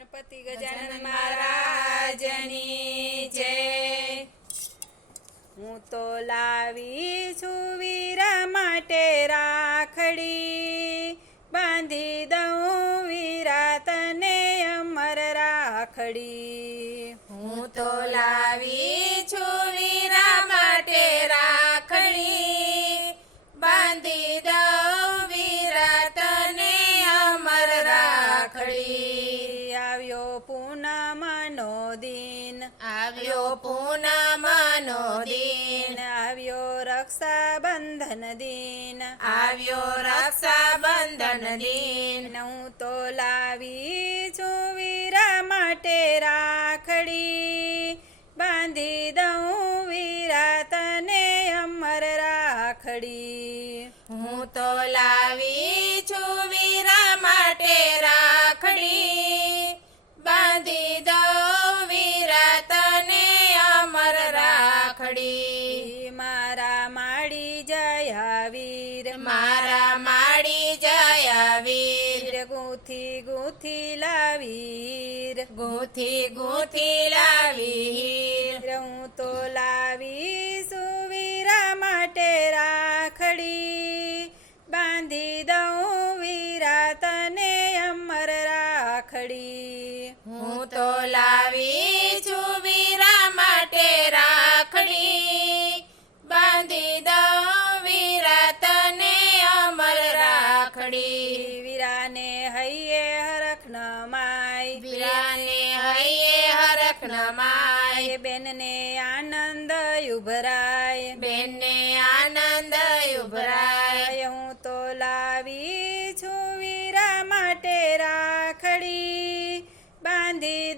ગણપતિ ગજાનન મહારાજની જય. હું તો લાવી છું વીરા માટે રાખડી. બાંધી દઉં વીરા તને અમર રાખડી. હું તો લાવી છું વીરા માટે રાખડી. બાંધી દઉં વીરા તને અમર રાખડી. આવ્યો પૂનમનો દિન. આવ્યો રક્ષાબંધન દિન. આવ્યો રક્ષાબંધન દિન. હું તો લાવી છું વીરા માટે રાખડી. બાંધી દઉં વીરા તને અમર રાખડી. જયા વીર મારા માડી જય વીર ગુથી ગુથી લાવીર. ગુથી ગુથી લાવી હીર હું તો લાવી સુવીરા માટે રાખડી. બાંધી દઉં વીરા તને અમર રાખડી. હું તો લાવી નમાય બેનને આનંદ ઉભરાય. બેનને આનંદ ઉભરાય હું તો લાવી છું વીરા માટે રાખડી. બાંધી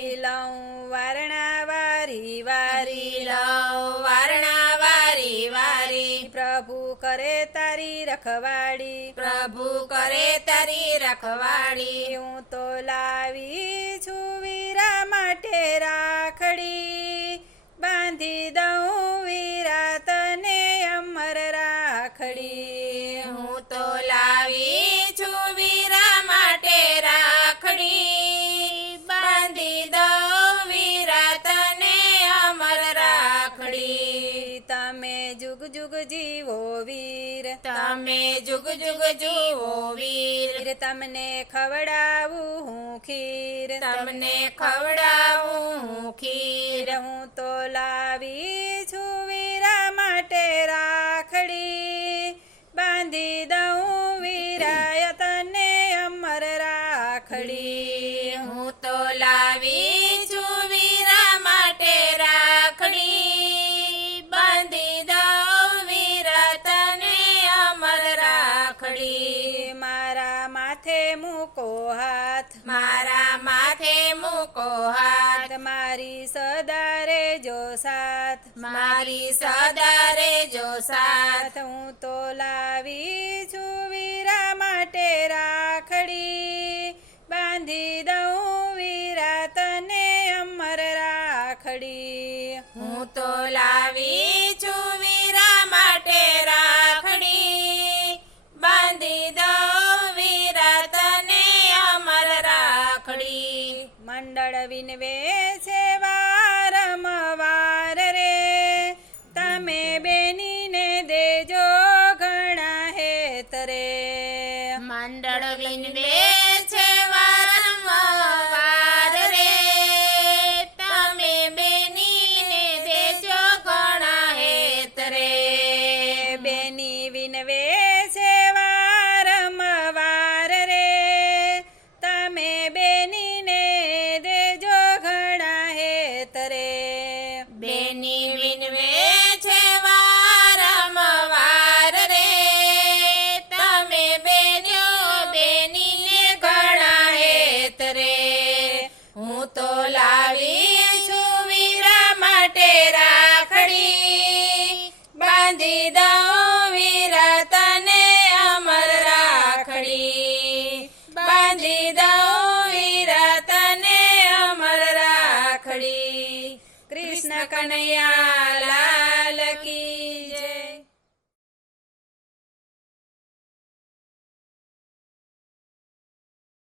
લઉં વારણા વારી. વારી વારી લઉં વારણા વારી વારી. પ્રભુ કરે તારી રખવાડી. પ્રભુ કરે તારી રખવાડી. હું તો લાવી છું વીરા માટે રાખડી. તમે જુગ જુગ જુઓ વીર. વીર તમને ખવડાવું હું ખીર. તમને ખવડાવું હું ખીર. હું તો લાવી રાખડી મારા માથે મૂકો હાથ. મારા માથે મૂકો હાથ. મારી સદારે જો સાથ. મારી સદારે જો સાથ. હું તો લાવી છું વીરા માટે રાખડી. બાંધી દઉં વીરા તને અમર રાખડી. હું તો લાવી Bene ಕೃಷ್ಣ ಕಣಯ್ಯ